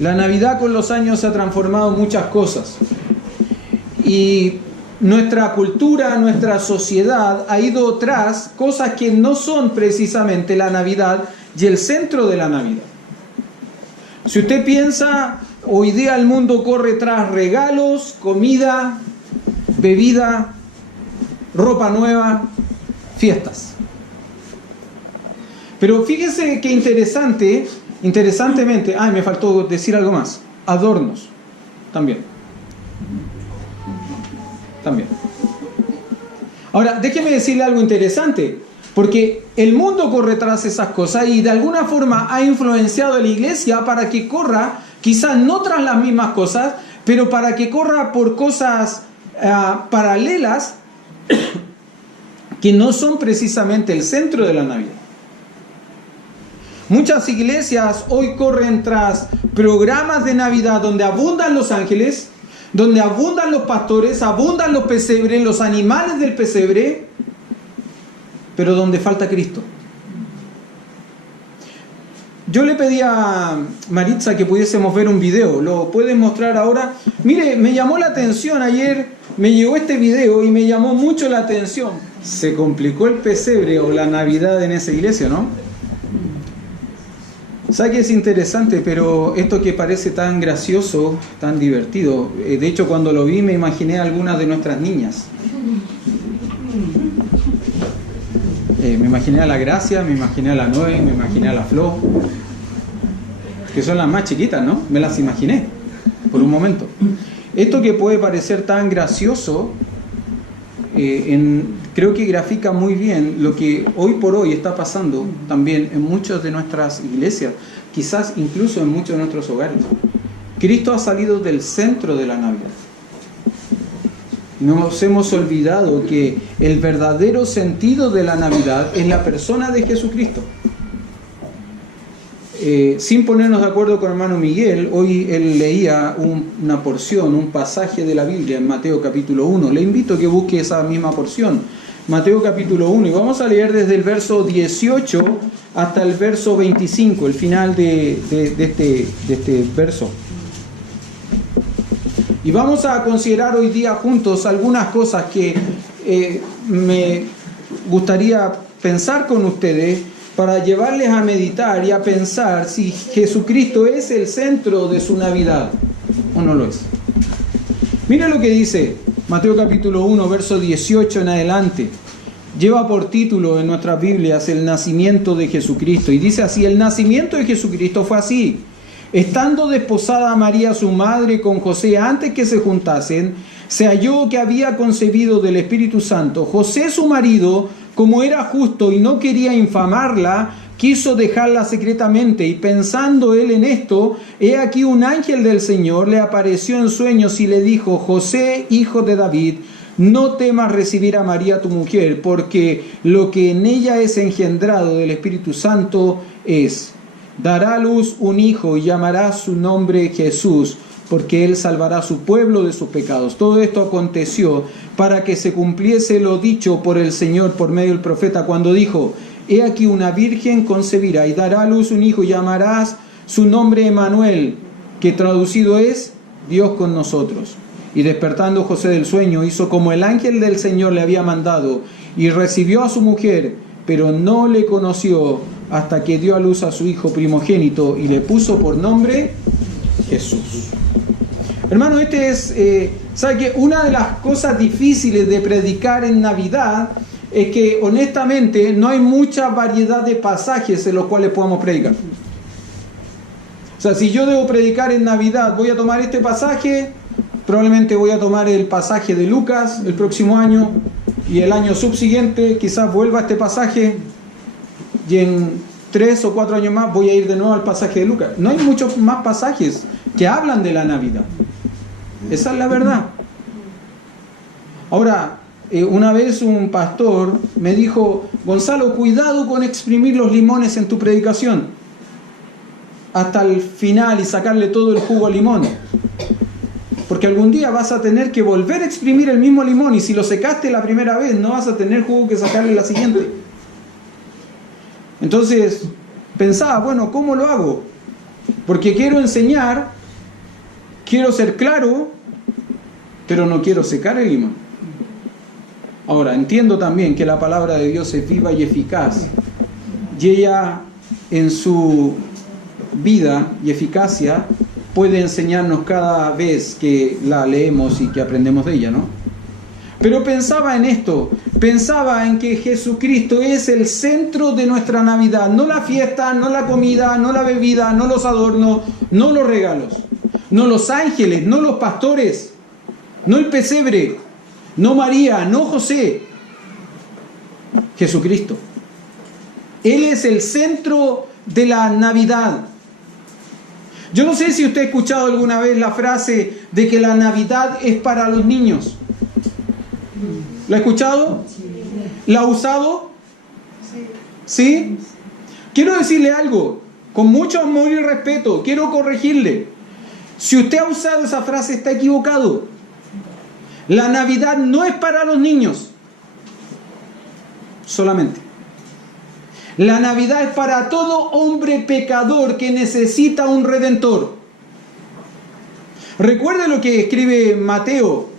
La Navidad con los años se ha transformado en muchas cosas. Y nuestra cultura, nuestra sociedad ha ido tras cosas que no son precisamente la Navidad y el centro de la Navidad. Si usted piensa, hoy día el mundo corre tras regalos, comida, bebida, ropa nueva, fiestas. Pero fíjese qué interesantemente, me faltó decir algo más, adornos, también. Ahora, déjeme decirle algo interesante, porque el mundo corre tras esas cosas y de alguna forma ha influenciado a la iglesia para que corra, quizás no tras las mismas cosas, pero para que corra por cosas paralelas que no son precisamente el centro de la Navidad. Muchas iglesias hoy corren tras programas de Navidad donde abundan los ángeles, donde abundan los pastores, abundan los pesebres, los animales del pesebre, pero donde falta Cristo. Yo le pedí a Maritza que pudiésemos ver un video. ¿Lo pueden mostrar ahora? Mire, me llamó la atención ayer, me llegó este video y me llamó mucho la atención. Se complicó el pesebre o la Navidad en esa iglesia, ¿no? ¿Sabe que es interesante? Pero esto que parece tan gracioso, tan divertido, de hecho cuando lo vi me imaginé a algunas de nuestras niñas. Me imaginé a la Gracia, me imaginé a la Noé, me imaginé a la Flo, que son las más chiquitas, ¿no? Me las imaginé por un momento. Esto que puede parecer tan gracioso, creo que grafica muy bien lo que hoy por hoy está pasando también en muchas de nuestras iglesias, quizás incluso en muchos de nuestros hogares. Cristo ha salido del centro de la Navidad. Nos hemos olvidado que el verdadero sentido de la Navidad es la persona de Jesucristo. Sin ponernos de acuerdo con hermano Miguel, hoy él leía una porción, un pasaje de la Biblia en Mateo capítulo 1. Le invito a que busque esa misma porción, Mateo capítulo 1, y vamos a leer desde el verso 18 hasta el verso 25, el final de este verso. Y vamos a considerar hoy día juntos algunas cosas que me gustaría pensar con ustedes para llevarles a meditar y a pensar si Jesucristo es el centro de su Navidad o no lo es. Mire lo que dice Mateo capítulo 1, verso 18 en adelante. Lleva por título en nuestras Biblias el nacimiento de Jesucristo. Y dice así: el nacimiento de Jesucristo fue así. Estando desposada María su madre con José antes que se juntasen, se halló que había concebido del Espíritu Santo. José su marido, como era justo y no quería infamarla, quiso dejarla secretamente. Y pensando él en esto, he aquí un ángel del Señor le apareció en sueños y le dijo: José, hijo de David, no temas recibir a María tu mujer, porque lo que en ella es engendrado del Espíritu Santo es: dará a luz un hijo y llamará su nombre Jesús, porque él salvará a su pueblo de sus pecados. Todo esto aconteció para que se cumpliese lo dicho por el Señor por medio del profeta, cuando dijo: he aquí una virgen concebirá y dará a luz un hijo y llamarás su nombre Emmanuel, que traducido es Dios con nosotros. Y despertando José del sueño, hizo como el ángel del Señor le había mandado, y recibió a su mujer, pero no le conoció hasta que dio a luz a su hijo primogénito y le puso por nombre Jesús. Hermano, ¿sabe que una de las cosas difíciles de predicar en Navidad es que honestamente no hay mucha variedad de pasajes en los cuales podamos predicar? O sea, si yo debo predicar en Navidad, voy a tomar este pasaje, probablemente voy a tomar el pasaje de Lucas el próximo año, y el año subsiguiente quizás vuelva a este pasaje, y en 3 o 4 años más voy a ir de nuevo al pasaje de Lucas. No hay muchos más pasajes que hablan de la Navidad. Esa es la verdad. Ahora, una vez un pastor me dijo: Gonzalo, cuidado con exprimir los limones en tu predicación hasta el final y sacarle todo el jugo al limón, porque algún día vas a tener que volver a exprimir el mismo limón, y si lo secaste la primera vez no vas a tener jugo que sacarle la siguiente. Entonces pensaba, bueno, ¿cómo lo hago? Porque quiero enseñar, quiero ser claro, pero no quiero secar el imán. Ahora, entiendo también que la palabra de Dios es viva y eficaz. Y ella, en su vida y eficacia, puede enseñarnos cada vez que la leemos y que aprendemos de ella, ¿no? Pero pensaba en esto, pensaba en que Jesucristo es el centro de nuestra Navidad, no la fiesta, no la comida, no la bebida, no los adornos, no los regalos, no los ángeles, no los pastores, no el pesebre, no María, no José, Jesucristo. Él es el centro de la Navidad. Yo no sé si usted ha escuchado alguna vez la frase de que la Navidad es para los niños. ¿La ha escuchado? ¿La ha usado? ¿Sí? Quiero decirle algo, con mucho amor y respeto, quiero corregirle. Si usted ha usado esa frase, está equivocado. La Navidad no es para los niños solamente. La Navidad es para todo hombre pecador que necesita un redentor. Recuerde lo que escribe Mateo.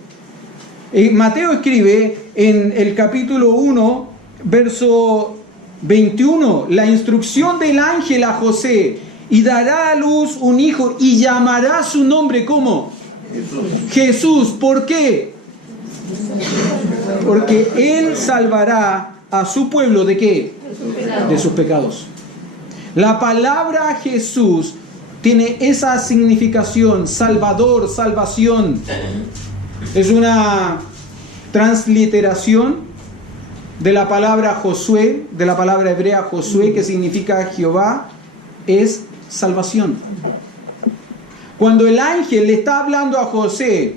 Mateo escribe en el capítulo 1, verso 21, la instrucción del ángel a José: y dará a luz un hijo y llamará su nombre, ¿cómo? Jesús. ¿Por qué? Porque él salvará a su pueblo ¿de qué? De sus pecados. La palabra Jesús tiene esa significación: salvador, salvación. Es una transliteración de la palabra Josué, de la palabra hebrea Josué, que significa Jehová es salvación. Cuando el ángel le está hablando a José,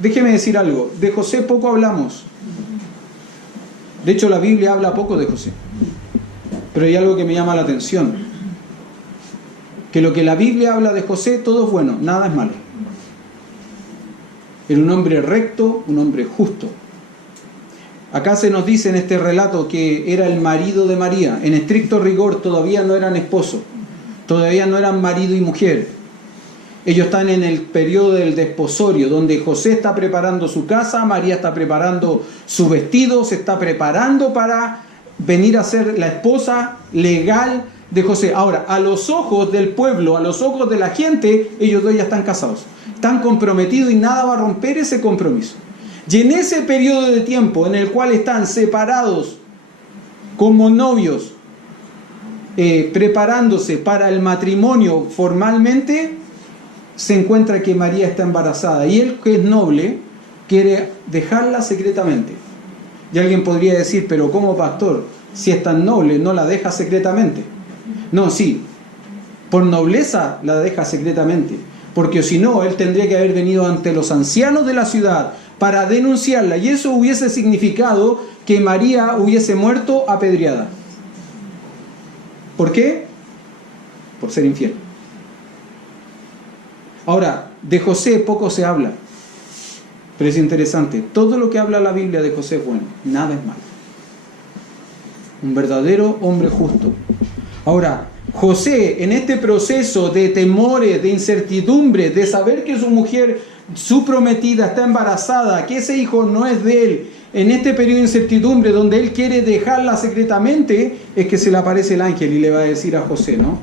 déjeme decir algo, de José poco hablamos. De hecho, la Biblia habla poco de José. Pero hay algo que me llama la atención: que lo que la Biblia habla de José, todo es bueno, nada es malo. Era un hombre recto, un hombre justo. Acá se nos dice en este relato que era el marido de María. En estricto rigor todavía no eran esposos, todavía no eran marido y mujer. Ellos están en el periodo del desposorio, donde José está preparando su casa, María está preparando su vestido, se está preparando para venir a ser la esposa legal de José. Ahora, a los ojos del pueblo, a los ojos de la gente, ellos dos ya están casados, están comprometidos y nada va a romper ese compromiso. Y en ese periodo de tiempo en el cual están separados como novios, preparándose para el matrimonio formalmente, se encuentra que María está embarazada y él, que es noble, quiere dejarla secretamente. Y alguien podría decir: pero ¿cómo, pastor? Si es tan noble, ¿no la deja secretamente? No, sí, por nobleza la deja secretamente, porque si no, él tendría que haber venido ante los ancianos de la ciudad para denunciarla, y eso hubiese significado que María hubiese muerto apedreada. ¿Por qué? Por ser infiel. Ahora, de José poco se habla, pero es interesante. Todo lo que habla la Biblia de José es bueno, nada es malo. Un verdadero hombre justo. Ahora, José, en este proceso de temores, de incertidumbre, de saber que su mujer, su prometida, está embarazada, que ese hijo no es de él, en este periodo de incertidumbre donde él quiere dejarla secretamente, es que se le aparece el ángel y le va a decir a José, ¿no?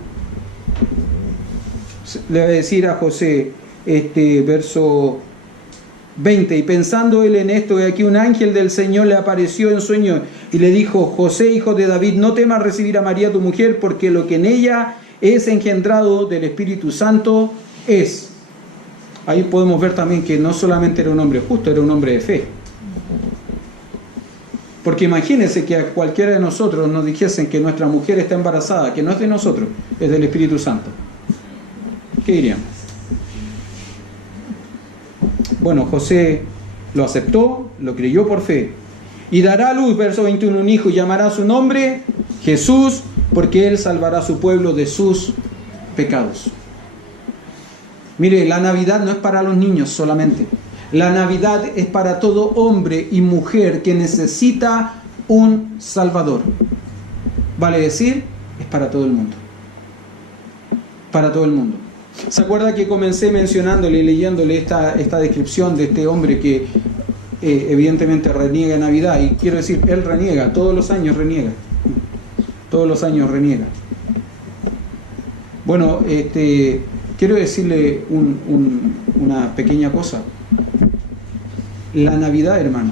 Le va a decir a José, verso 20: y pensando él en esto, he aquí un ángel del Señor le apareció en sueño y le dijo: José, hijo de David, no temas recibir a María tu mujer, porque lo que en ella es engendrado del Espíritu Santo es. Ahí podemos ver también que no solamente era un hombre justo, era un hombre de fe. Porque imagínense que a cualquiera de nosotros nos dijesen que nuestra mujer está embarazada, que no es de nosotros, es del Espíritu Santo. ¿Qué diríamos? Bueno, José lo aceptó, lo creyó por fe. Y dará a luz, verso 21, un hijo, y llamará su nombre Jesús, porque él salvará a su pueblo de sus pecados. Mire, la Navidad no es para los niños solamente. La Navidad es para todo hombre y mujer que necesita un Salvador. Vale decir, es para todo el mundo. para todo el mundo. ¿Se acuerda que comencé mencionándole y leyéndole esta descripción de este hombre que evidentemente reniega en Navidad? Y quiero decir, él reniega, todos los años reniega. Todos los años reniega. Bueno, quiero decirle una pequeña cosa. La Navidad, hermano,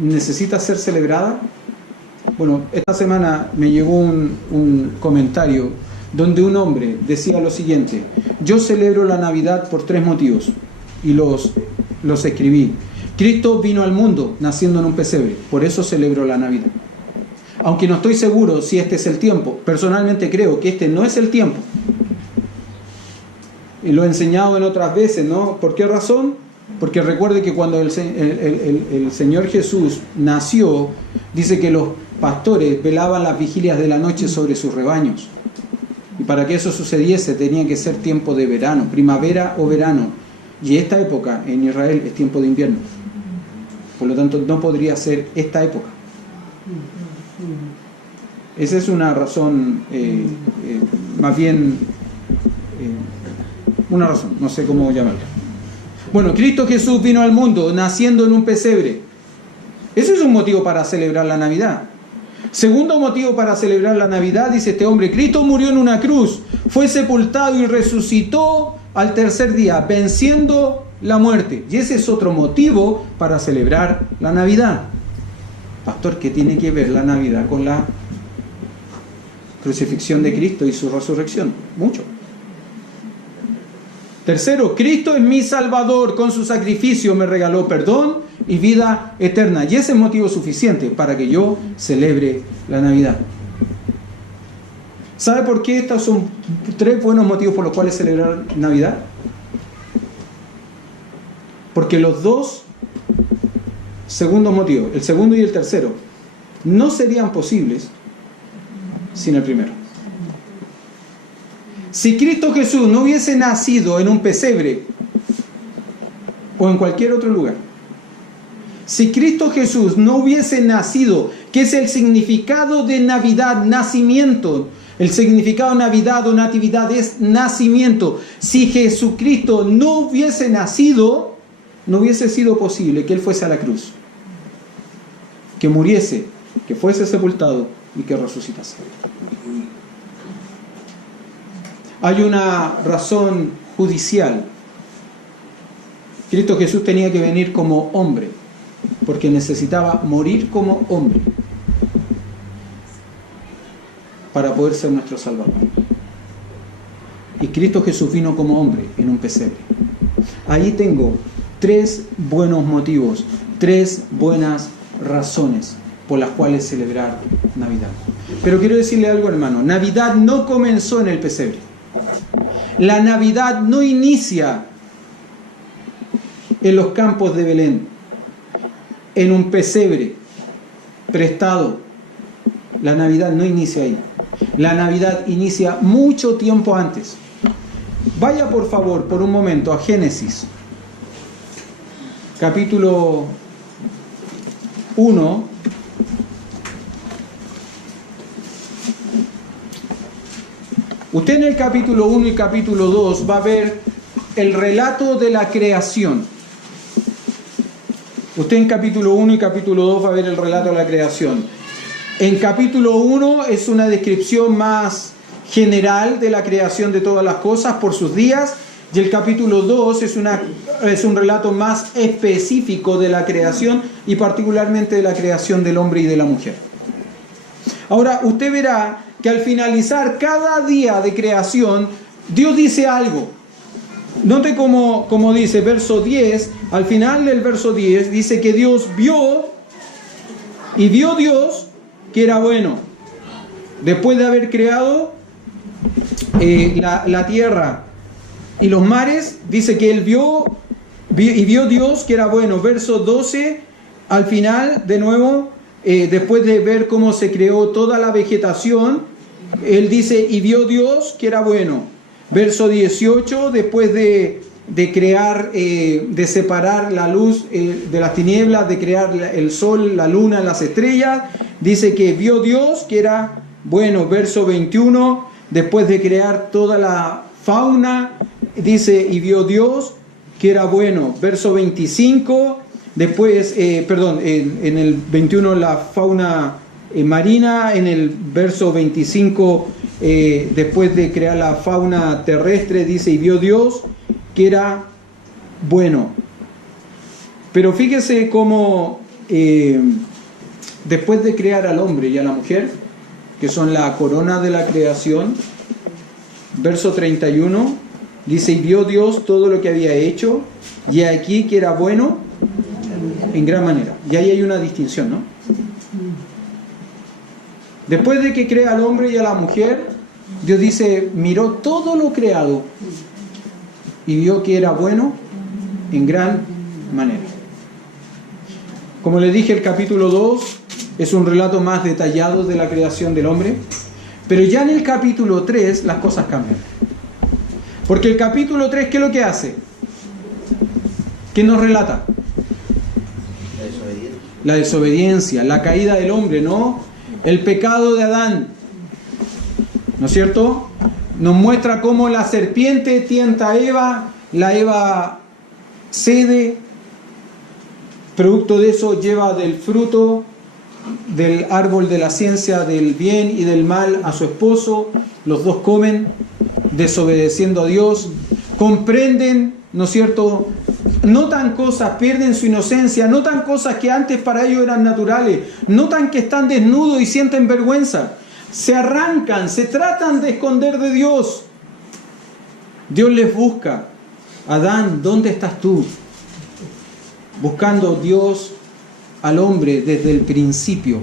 necesita ser celebrada. Bueno, esta semana me llegó un comentario donde un hombre decía lo siguiente: yo celebro la Navidad por 3 motivos, y los escribí. Cristo vino al mundo naciendo en un pesebre, por eso celebro la Navidad. Aunque no estoy seguro si este es el tiempo, personalmente creo que este no es el tiempo. Y lo he enseñado en otras veces, ¿no? ¿Por qué razón? Porque recuerde que cuando el Señor Jesús nació, dice que los pastores velaban las vigilias de la noche sobre sus rebaños. Y para que eso sucediese tenía que ser tiempo de verano, primavera o verano. Y esta época en Israel es tiempo de invierno. Por lo tanto, no podría ser esta época. Esa es una razón, más bien, una razón, no sé cómo llamarla. Bueno, Cristo Jesús vino al mundo naciendo en un pesebre. Ese es un motivo para celebrar la Navidad. Segundo motivo para celebrar la Navidad, dice este hombre: Cristo murió en una cruz, fue sepultado y resucitó al tercer día, venciendo la muerte. Y ese es otro motivo para celebrar la Navidad. Pastor, ¿qué tiene que ver la Navidad con la crucifixión de Cristo y su resurrección? Mucho. Tercero, Cristo es mi Salvador, con su sacrificio me regaló perdón y vida eterna. Y ese es motivo suficiente para que yo celebre la Navidad. ¿Sabe por qué estos son 3 buenos motivos por los cuales celebrar Navidad? Porque los 2 segundos motivos, el segundo y el tercero, no serían posibles sin el primero. Si Cristo Jesús no hubiese nacido en un pesebre o en cualquier otro lugar, si Cristo Jesús no hubiese nacido, que es el significado de Navidad, nacimiento, el significado de Navidad o natividad es nacimiento. Si Jesucristo no hubiese nacido, no hubiese sido posible que Él fuese a la cruz, que muriese, que fuese sepultado y que resucitase. Hay una razón judicial. Cristo Jesús tenía que venir como hombre, porque necesitaba morir como hombre para poder ser nuestro Salvador. Y Cristo Jesús vino como hombre en un pesebre. Ahí tengo 3 buenos motivos, 3 buenas razones por las cuales celebrar Navidad. Pero quiero decirle algo, hermano. Navidad no comenzó en el pesebre. La Navidad no inicia en los campos de Belén, en un pesebre prestado. La Navidad no inicia ahí. La Navidad inicia mucho tiempo antes. Vaya por favor por un momento a Génesis, capítulo 1. Usted en el capítulo 1 y capítulo 2 va a ver el relato de la creación. Usted en capítulo 1 y capítulo 2 va a ver el relato de la creación. En capítulo 1 es una descripción más general de la creación de todas las cosas por sus días, y el capítulo 2 es un relato más específico de la creación y particularmente de la creación del hombre y de la mujer. Ahora, usted verá que al finalizar cada día de creación, Dios dice algo. Note cómo dice, verso 10, al final del verso 10, dice que Dios vio, y vio Dios que era bueno. Después de haber creado la tierra y los mares, dice que Él vio Dios que era bueno. Verso 12, al final, de nuevo, después de ver cómo se creó toda la vegetación, Él dice, y vio Dios que era bueno. Verso 18, después de crear, de separar la luz de las tinieblas, de crear el sol, la luna, las estrellas, dice que vio Dios que era bueno. Verso 21, después de crear toda la fauna, dice, y vio Dios que era bueno. Verso 25, después, en el 21 la fauna marina, en el verso 25, después de crear la fauna terrestre, dice, y vio Dios que era bueno. Pero fíjese cómo después de crear al hombre y a la mujer, que son la corona de la creación, verso 31, dice, y vio Dios todo lo que había hecho, y aquí que era bueno en gran manera. Y ahí hay una distinción, ¿no? Después de que crea al hombre y a la mujer, Dios dice, miró todo lo creado y vio que era bueno en gran manera. Como les dije, el capítulo 2 es un relato más detallado de la creación del hombre, pero ya en el capítulo 3 las cosas cambian. Porque el capítulo 3, ¿qué es lo que hace? ¿Qué nos relata? La desobediencia, la caída del hombre, ¿no? El pecado de Adán, ¿no es cierto? Nos muestra cómo la serpiente tienta a Eva, la Eva cede, producto de eso lleva del fruto del árbol de la ciencia del bien y del mal a su esposo, los dos comen, desobedeciendo a Dios, comprenden, ¿no es cierto?, notan cosas, pierden su inocencia, notan cosas que antes para ellos eran naturales, notan que están desnudos y sienten vergüenza, se arrancan, se tratan de esconder de Dios. Dios les busca. Adán, ¿dónde estás tú? Buscando Dios al hombre desde el principio,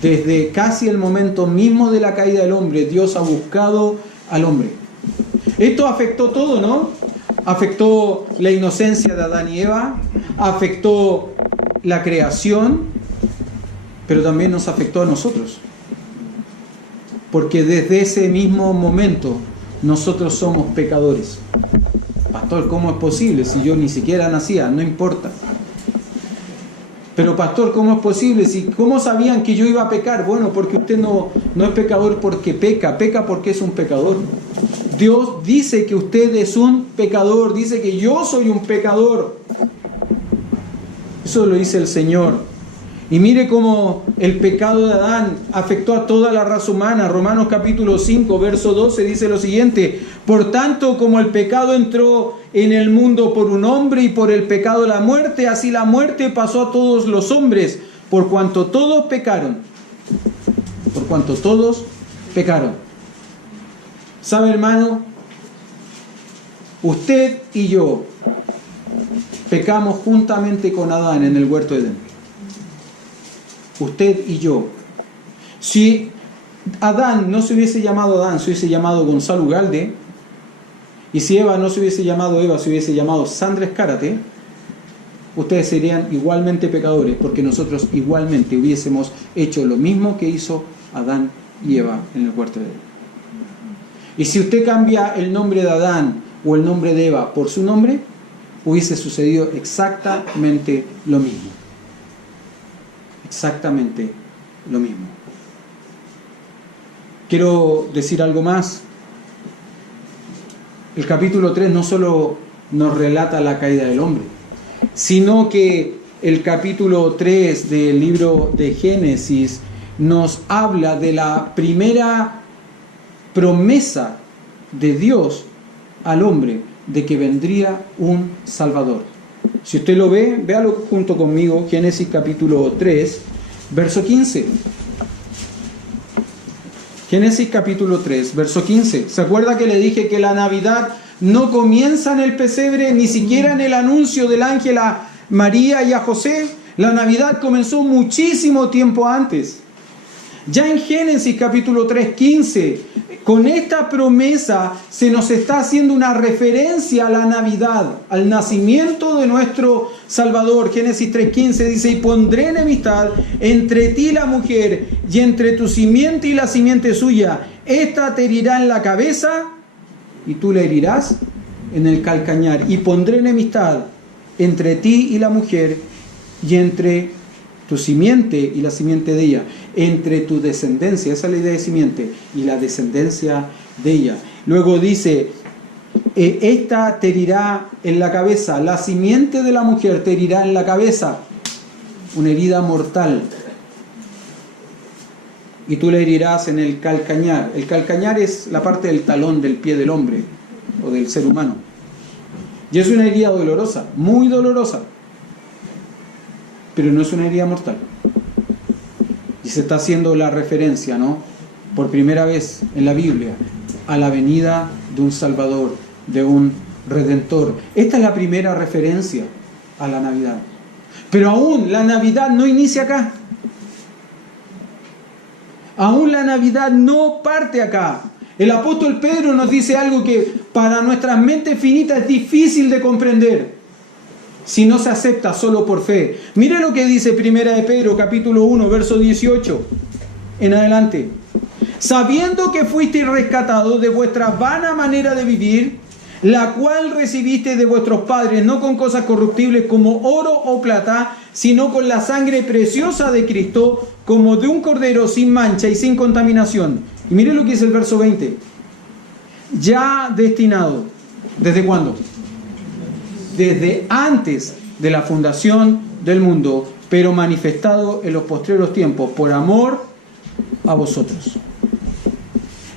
desde casi el momento mismo de la caída del hombre, Dios ha buscado al hombre. Esto afectó todo, ¿no? Afectó la inocencia de Adán y Eva, afectó la creación, pero también nos afectó a nosotros. Porque desde ese mismo momento nosotros somos pecadores. Pastor, ¿cómo es posible? Si yo ni siquiera nacía, no importa. Pero pastor, ¿cómo es posible? ¿Cómo sabían que yo iba a pecar? Bueno, porque usted no es pecador porque peca porque es un pecador. Dios dice que usted es un pecador, dice que yo soy un pecador. Eso lo dice el Señor. Y mire cómo el pecado de Adán afectó a toda la raza humana. Romanos capítulo 5, verso 12 dice lo siguiente: por tanto, como el pecado entró en el mundo por un hombre y por el pecado la muerte, así la muerte pasó a todos los hombres, por cuanto todos pecaron. Por cuanto todos pecaron. ¿Sabe, hermano? Usted y yo pecamos juntamente con Adán en el huerto de Edén. Usted y yo. Si Adán no se hubiese llamado Adán, se hubiese llamado Gonzalo Ugalde, y si Eva no se hubiese llamado Eva, se hubiese llamado Sandra Escárate, ustedes serían igualmente pecadores, porque nosotros igualmente hubiésemos hecho lo mismo que hizo Adán y Eva en el huerto de Edén. Y si usted cambia el nombre de Adán o el nombre de Eva por su nombre, hubiese sucedido exactamente lo mismo. Exactamente lo mismo. Quiero decir algo más. El capítulo 3 no solo nos relata la caída del hombre, sino que el capítulo 3 del libro de Génesis nos habla de la primera promesa de Dios al hombre de que vendría un Salvador. Si usted lo ve, véalo junto conmigo, Génesis capítulo 3, verso 15. Génesis capítulo 3, verso 15. ¿Se acuerda que le dije que la Navidad no comienza en el pesebre, ni siquiera en el anuncio del ángel a María y a José? La Navidad comenzó muchísimo tiempo antes. Ya en Génesis capítulo 3, 15, con esta promesa se nos está haciendo una referencia a la Navidad, al nacimiento de nuestro Salvador. Génesis 3, 15 dice: y pondré enemistad entre ti y la mujer, y entre tu simiente y la simiente suya. Esta te herirá en la cabeza, y tú le herirás en el calcañar. Y pondré enemistad entre ti y la mujer, y entre tu simiente y la simiente de ella, entre tu descendencia, esa es la idea de simiente, y la descendencia de ella. Luego dice, esta te herirá en la cabeza, la simiente de la mujer te herirá en la cabeza, una herida mortal, y tú le herirás en el calcañar. El calcañar es la parte del talón del pie del hombre o del ser humano, y es una herida dolorosa, muy dolorosa, pero no es una herida mortal. Y se está haciendo la referencia, ¿no?, por primera vez en la Biblia, a la venida de un Salvador, de un Redentor. Esta es la primera referencia a la Navidad. Pero aún la Navidad no inicia acá. Aún la Navidad no parte acá. El apóstol Pedro nos dice algo que para nuestras mentes finitas es difícil de comprender si no se acepta solo por fe. Mire lo que dice Primera de Pedro, capítulo 1, verso 18 en adelante. Sabiendo que fuisteis rescatados de vuestra vana manera de vivir, la cual recibiste de vuestros padres, no con cosas corruptibles como oro o plata, sino con la sangre preciosa de Cristo, como de un cordero sin mancha y sin contaminación. Y mire lo que dice el verso 20. Ya destinado, ¿desde cuándo? Desde antes de la fundación del mundo, pero manifestado en los postreros tiempos, por amor a vosotros.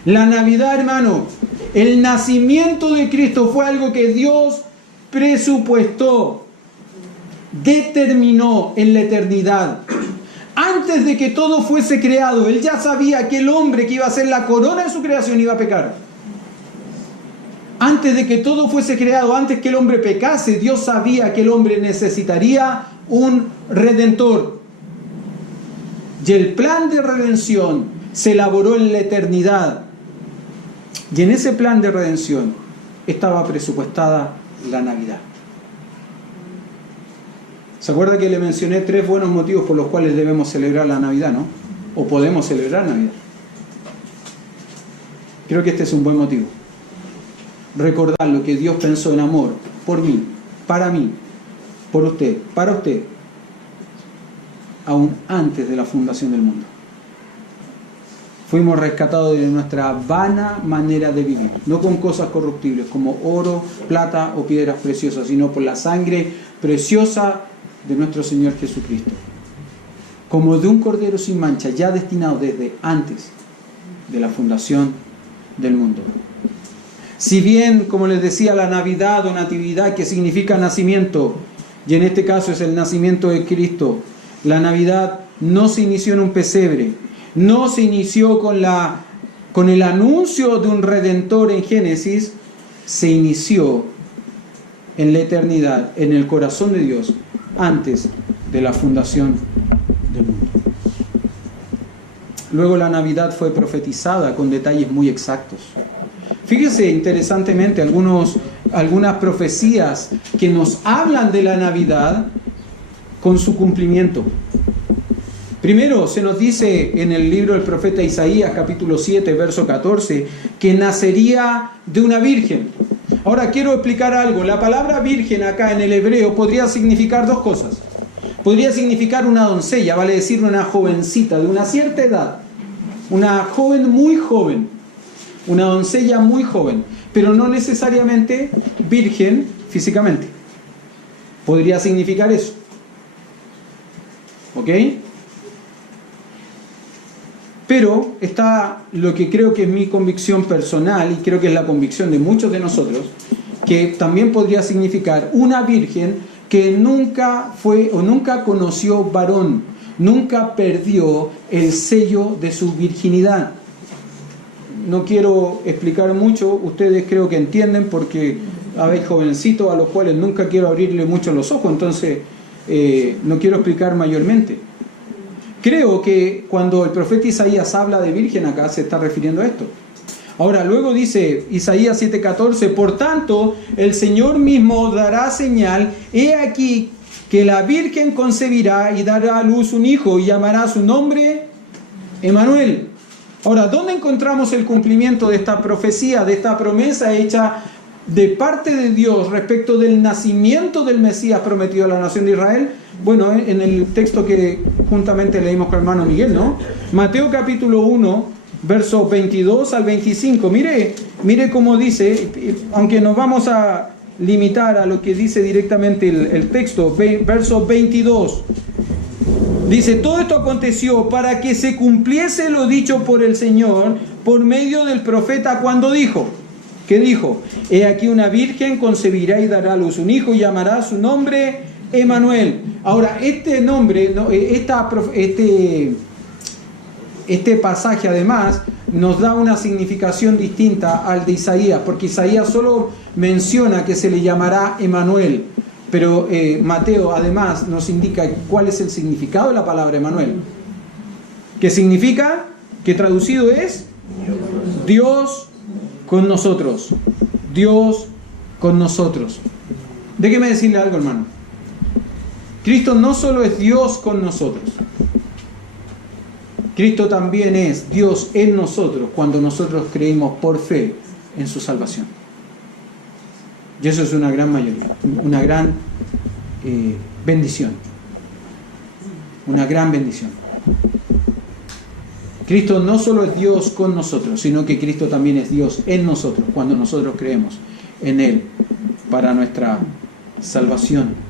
La Navidad, hermano, el nacimiento de Cristo fue algo que Dios presupuestó, determinó en la eternidad. Antes de que todo fuese creado, Él ya sabía que el hombre que iba a ser la corona de su creación iba a pecar. Antes de que todo fuese creado, antes que el hombre pecase, Dios sabía que el hombre necesitaría un redentor. Y el plan de redención se elaboró en la eternidad. Y en ese plan de redención estaba presupuestada la Navidad. ¿Se acuerda que le mencioné 3 buenos motivos por los cuales debemos celebrar la Navidad, no? O podemos celebrar Navidad. Creo que este es un buen motivo. Recordar lo que Dios pensó en amor por mí, por usted, para usted, aún antes de la fundación del mundo. Fuimos rescatados de nuestra vana manera de vivir, no con cosas corruptibles como oro, plata o piedras preciosas, sino por la sangre preciosa de nuestro Señor Jesucristo, como de un cordero sin mancha, ya destinado desde antes de la fundación del mundo. Si bien, como les decía, la Navidad o Natividad, que significa nacimiento, y en este caso es el nacimiento de Cristo, la Navidad no se inició en un pesebre, no se inició con el anuncio de un Redentor en Génesis, se inició en la eternidad, en el corazón de Dios, antes de la fundación del mundo. Luego la Navidad fue profetizada con detalles muy exactos. Fíjese interesantemente algunas profecías que nos hablan de la Navidad con su cumplimiento. Primero se nos dice en el libro del profeta Isaías, capítulo 7, verso 14, que nacería de una virgen. Ahora quiero explicar algo. La palabra virgen acá en el hebreo podría significar 2 cosas. Podría significar una doncella, vale decir una jovencita de una cierta edad, una joven muy joven, una doncella muy joven, pero no necesariamente virgen físicamente. Podría significar eso. ¿Ok? Pero está lo que creo que es mi convicción personal, y creo que es la convicción de muchos de nosotros, que también podría significar una virgen que nunca fue o nunca conoció varón, nunca perdió el sello de su virginidad. No quiero explicar mucho, ustedes creo que entienden, porque habéis jovencitos a los cuales nunca quiero abrirle mucho los ojos, entonces no quiero explicar mayormente. Creo que cuando el profeta Isaías habla de virgen acá se está refiriendo a esto. Ahora, luego dice Isaías 7:14, por tanto, el Señor mismo dará señal, he aquí que la virgen concebirá y dará a luz un hijo y llamará su nombre Emmanuel. Ahora, ¿dónde encontramos el cumplimiento de esta profecía, de esta promesa hecha de parte de Dios respecto del nacimiento del Mesías prometido a la nación de Israel? Bueno, en el texto que juntamente leímos con el hermano Miguel, ¿no? Mateo capítulo 1, versos 22 al 25. Mire cómo dice, aunque nos vamos a limitar a lo que dice directamente el texto, verso 22. Dice: todo esto aconteció para que se cumpliese lo dicho por el Señor por medio del profeta cuando dijo. ¿Qué dijo? He aquí una virgen concebirá y dará a luz un hijo y llamará su nombre Emmanuel. Ahora, este nombre, este pasaje además nos da una significación distinta al de Isaías, porque Isaías solo menciona que se le llamará Emmanuel, pero Mateo además nos indica cuál es el significado de la palabra Emmanuel. ¿Qué significa? Que traducido es Dios con nosotros. Dios con nosotros. Déjeme decirle algo, hermano. Cristo no solo es Dios con nosotros, Cristo también es Dios en nosotros cuando nosotros creímos por fe en su salvación. Y eso es una gran mayoría, una gran bendición. Una gran bendición. Cristo no solo es Dios con nosotros, sino que Cristo también es Dios en nosotros cuando nosotros creemos en Él para nuestra salvación.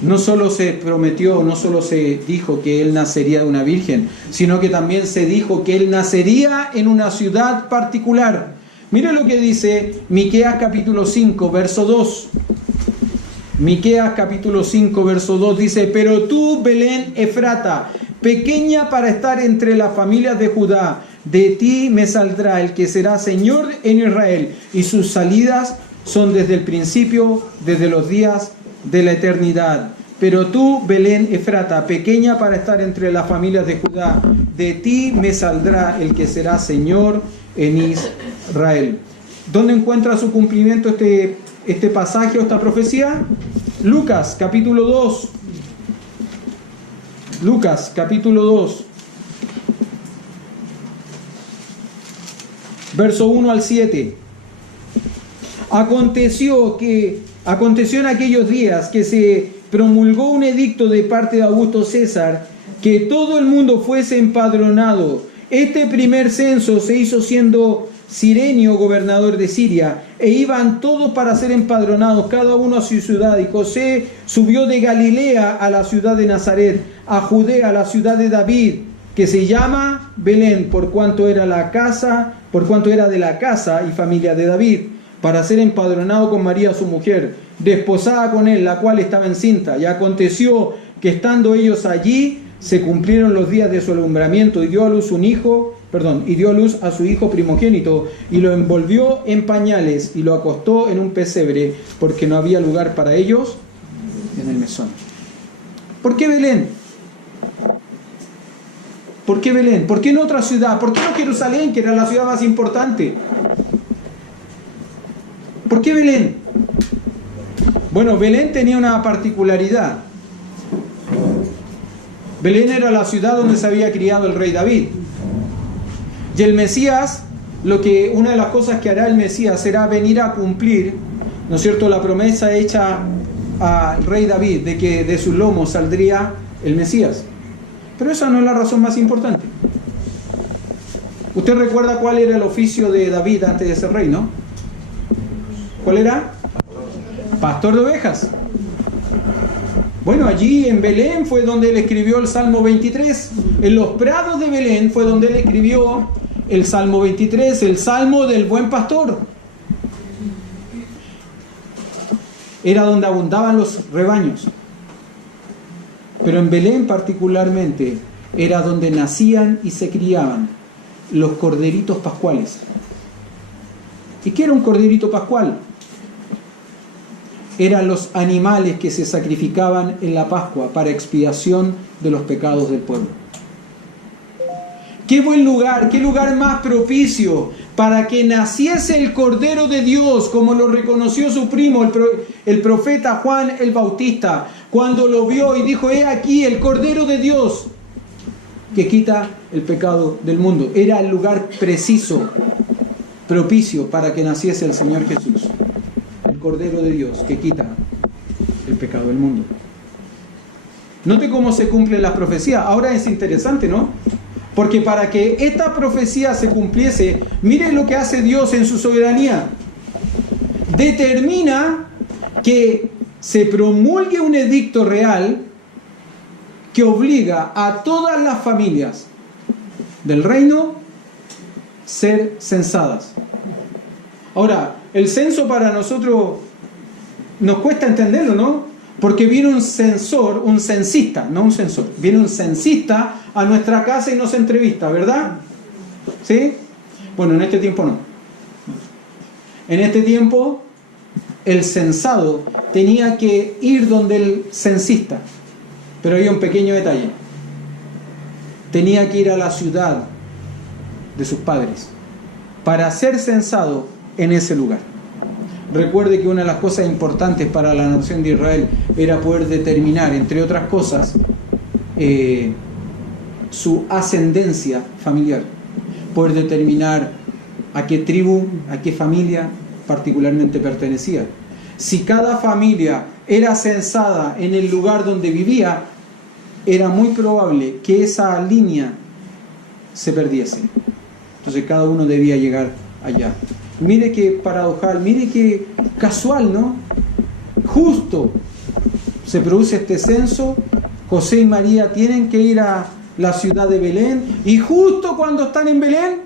No solo se prometió, no solo se dijo que Él nacería de una virgen, sino que también se dijo que Él nacería en una ciudad particular. Mire lo que dice Miqueas capítulo 5, verso 2. Miqueas capítulo 5, verso 2 dice: pero tú, Belén Efrata, pequeña para estar entre las familias de Judá, de ti me saldrá el que será Señor en Israel, y sus salidas son desde el principio, desde los días de la eternidad. Pero tú, Belén Efrata, pequeña para estar entre las familias de Judá, de ti me saldrá el que será Señor en Israel. ¿Dónde encuentra su cumplimiento este pasaje o esta profecía? Lucas capítulo 2. Lucas capítulo 2, verso 1 al 7. Aconteció en aquellos días que se promulgó un edicto de parte de Augusto César, que todo el mundo fuese empadronado. Este primer censo se hizo siendo Cirenio gobernador de Siria, e iban todos para ser empadronados, cada uno a su ciudad. Y José subió de Galilea a la ciudad de Nazaret, a Judea, a la ciudad de David, que se llama Belén, por cuanto era de la casa y familia de David, para ser empadronado con María su mujer, desposada con él, la cual estaba encinta. Y aconteció que estando ellos allí, se cumplieron los días de su alumbramiento, y dio a luz a su hijo primogénito, y lo envolvió en pañales y lo acostó en un pesebre, porque no había lugar para ellos en el mesón. ¿Por qué Belén? ¿Por qué Belén? ¿Por qué en otra ciudad? ¿Por qué no Jerusalén, que era la ciudad más importante? ¿Por qué Belén? Bueno, Belén tenía una particularidad. Belén era la ciudad donde se había criado el rey David. Y el Mesías, una de las cosas que hará el Mesías será venir a cumplir, ¿no es cierto?, la promesa hecha al rey David de que de sus lomos saldría el Mesías. Pero esa no es la razón más importante. Usted recuerda cuál era el oficio de David antes de ser rey, ¿no? ¿Cuál era? Pastor de ovejas. Bueno, allí en Belén fue donde él escribió el Salmo 23. En los prados de Belén fue donde él escribió el Salmo 23, el Salmo del buen pastor. Era donde abundaban los rebaños. Pero en Belén particularmente era donde nacían y se criaban los corderitos pascuales. ¿Y qué era un corderito pascual? Eran los animales que se sacrificaban en la Pascua para expiación de los pecados del pueblo. Qué buen lugar, qué lugar más propicio para que naciese el Cordero de Dios, como lo reconoció su primo, el profeta Juan el Bautista, cuando lo vio y dijo: he aquí el Cordero de Dios que quita el pecado del mundo. Era el lugar preciso propicio para que naciese el Señor Jesús, el Cordero de Dios que quita el pecado del mundo. Note cómo se cumplen las profecías. Ahora es interesante, ¿no? Porque para que esta profecía se cumpliese, mire lo que hace Dios en su soberanía. Determina que se promulgue un edicto real que obliga a todas las familias del reino ser censadas. Ahora, el censo para nosotros nos cuesta entenderlo, ¿no? Porque viene un censor, un censista, no un censor, viene un censista a nuestra casa y nos entrevista, ¿verdad? ¿Sí? Bueno, en este tiempo no. En este tiempo el censado tenía que ir donde el censista, pero hay un pequeño detalle. Tenía que ir a la ciudad de sus padres para ser censado en ese lugar. Recuerde que una de las cosas importantes para la nación de Israel era poder determinar, entre otras cosas, su ascendencia familiar, poder determinar a qué tribu, a qué familia particularmente pertenecía. Si cada familia era censada en el lugar donde vivía, era muy probable que esa línea se perdiese. Entonces cada uno debía llegar allá. Mire qué paradojal, mire qué casual, ¿no? Justo se produce este censo, José y María tienen que ir a la ciudad de Belén, y justo cuando están en Belén,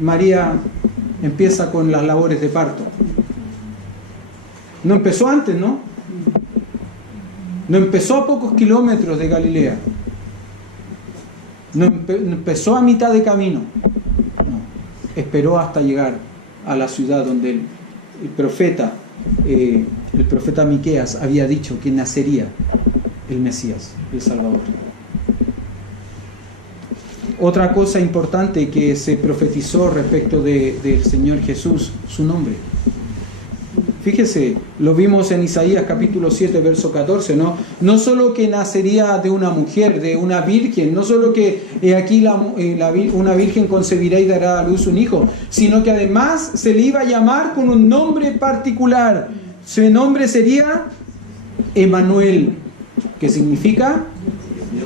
María empieza con las labores de parto. No empezó antes, ¿no? No empezó a pocos kilómetros de Galilea. No empezó a mitad de camino. No. Esperó hasta llegar a la ciudad donde el profeta Miqueas había dicho que nacería el Mesías, el Salvador. Otra cosa importante que se profetizó respecto del Señor Jesús, su nombre. Fíjese, lo vimos en Isaías capítulo 7, verso 14, ¿no? No solo que nacería de una mujer, de una virgen, no solo que aquí una virgen concebirá y dará a luz un hijo, sino que además se le iba a llamar con un nombre particular. Su nombre sería Emmanuel, que significa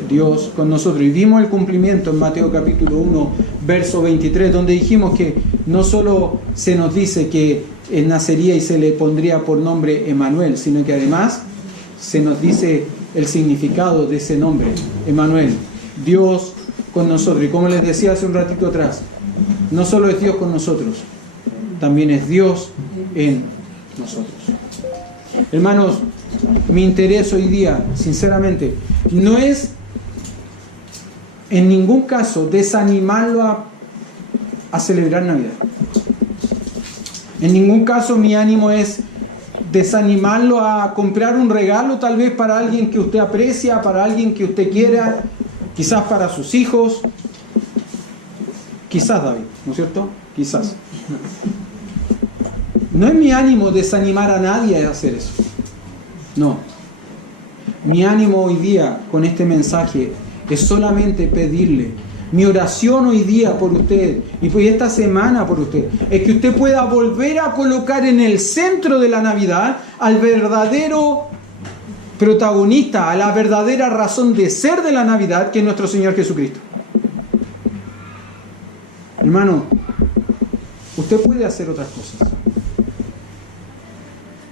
Dios con nosotros. Y vimos el cumplimiento en Mateo capítulo 1, verso 23, donde dijimos que no solo se nos dice que él nacería y se le pondría por nombre Emmanuel, sino que además se nos dice el significado de ese nombre, Emmanuel, Dios con nosotros. Y como les decía hace un ratito atrás, no solo es Dios con nosotros, también es Dios en nosotros. Hermanos, mi interés hoy día, sinceramente, no es en ningún caso desanimarlo a celebrar Navidad. En ningún caso mi ánimo es desanimarlo a comprar un regalo tal vez para alguien que usted aprecia, para alguien que usted quiera, quizás para sus hijos. Quizás, David, ¿no es cierto? Quizás. No es mi ánimo desanimar a nadie a hacer eso. No. Mi ánimo hoy día con este mensaje es solamente pedirle. Mi oración hoy día por usted y por esta semana por usted es que usted pueda volver a colocar en el centro de la Navidad al verdadero protagonista, a la verdadera razón de ser de la Navidad, que es nuestro Señor Jesucristo. Hermano, usted puede hacer otras cosas,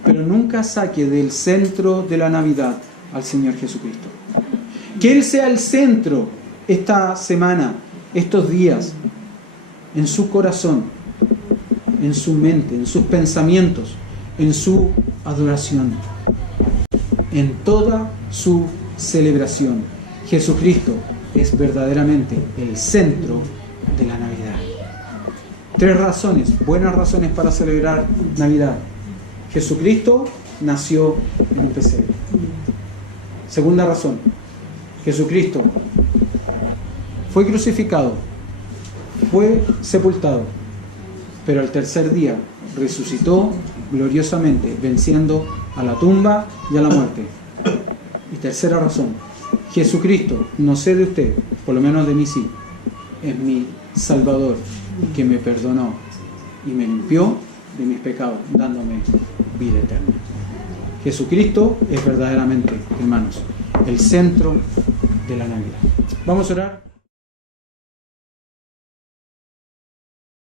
pero nunca saque del centro de la Navidad al Señor Jesucristo. Que Él sea el centro esta semana, estos días, en su corazón, en su mente, en sus pensamientos, en su adoración, en toda su celebración. Jesucristo es verdaderamente el centro de la Navidad. 3 razones, buenas razones para celebrar Navidad. Jesucristo nació en un pesebre. Segunda razón, Jesucristo fue crucificado, fue sepultado, pero al tercer día resucitó gloriosamente, venciendo a la tumba y a la muerte. Y tercera razón, Jesucristo, no sé de usted, por lo menos de mí sí, es mi Salvador, que me perdonó y me limpió de mis pecados, dándome vida eterna. Jesucristo es verdaderamente, hermanos, el centro de la Navidad. Vamos a orar.